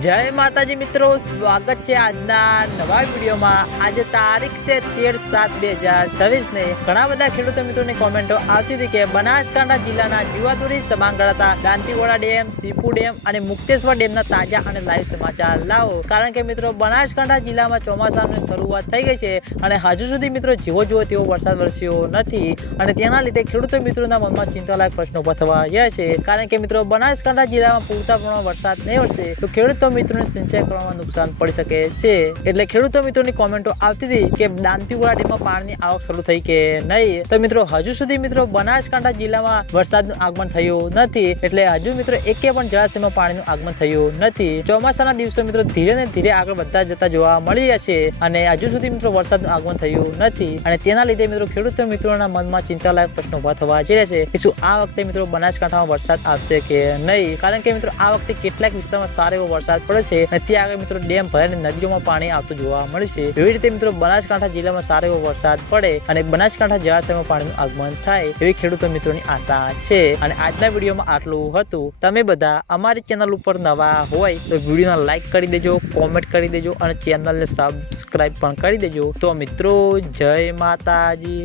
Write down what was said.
જય માતાજી મિત્રો, સ્વાગત છે આજના નવા વિડીયોમાં। આજે તારીખ છે 13/7/2026 ને ઘણા બધા ખેડૂતો મિત્રોની કોમેન્ટો આવતી હતી કે બનાસકાંઠા જિલ્લાના જીવાદોરી સમાન ગણાતા દાંતીવાડા ડેમ, સીપુ ડેમ અને મુક્તેશ્વર ડેમના તાજા અને લાઈવ સમાચાર લાવો। કારણ કે મિત્રો બનાસકાંઠા જિલ્લામાં ચોમાસાની શરૂઆત થઈ ગઈ છે અને હજુ સુધી મિત્રો જેવો તેવો વરસાદ વરસ્યો નથી અને તેના લીધે ખેડૂતો મિત્રોના મનમાં ચિંતાલાયક પ્રશ્નો ઉભા થવા રહ્યા છે। કારણ કે મિત્રો બનાસકાંઠા જિલ્લામાં પૂરતા પ્રમાણમાં વરસાદ નહીં વરસે તો ખેડૂતો મિત્રોને સિંચાઈ કરવામાં નુકસાન પડી શકે છે। એટલે ખેડૂતો મિત્રોની કોમેન્ટો આવતી હતી કે દાંતીવાડા ડેમમાં પાણીની આવક શરૂ થઈ કે નહીં। તો મિત્રો હજુ સુધી મિત્રો બનાસકાંઠા જિલ્લામાં વરસાદનું આગમન થયું નથી, એટલે હજુ મિત્રો એકે પણ જળાશયમાં પાણીનું આગમન થયું નથી। ચોમાસાના દિવસો મિત્રો ધીરે ને ધીરે આગળ વધતા જતા જોવા મળી રહ્યા છે અને હજુ સુધી મિત્રો વરસાદનું આગમન થયું નથી અને તેના લીધે મિત્રો ખેડૂતો મિત્રોના મનમાં ચિંતાલાયક પ્રશ્નો ઉભા થવા જઈ રહ્યા છે કે શું આ વખતે મિત્રો બનાસકાંઠામાં વરસાદ આવશે કે નહીં। કારણ કે મિત્રો આ વખતે કેટલાક વિસ્તારમાં સારો એવો વરસાદ પડે છે અને ત્યાં આગળ મિત્રો ડેમ ભરાઈને નદીઓમાં પાણી આવતું જોવા મળે છે। એવી રીતે મિત્રો બનાસકાંઠા જિલ્લામાં સારો એવો વરસાદ પડે અને બનાસકાંઠા જળાશયમાં પાણીનું આગમન થાય એવી ખેડૂતો મિત્રોની આશા છે। અને આજના વિડીયોમાં આટલું હતું। તમે બધા અમારી ચેનલ ઉપર નવા હોય તો વિડીયોને લાઈક કરી દેજો, કોમેન્ટ કરી દેજો અને ચેનલને સબસ્ક્રાઇબ પણ કરી દેજો। તો મિત્રો જય માતાજી।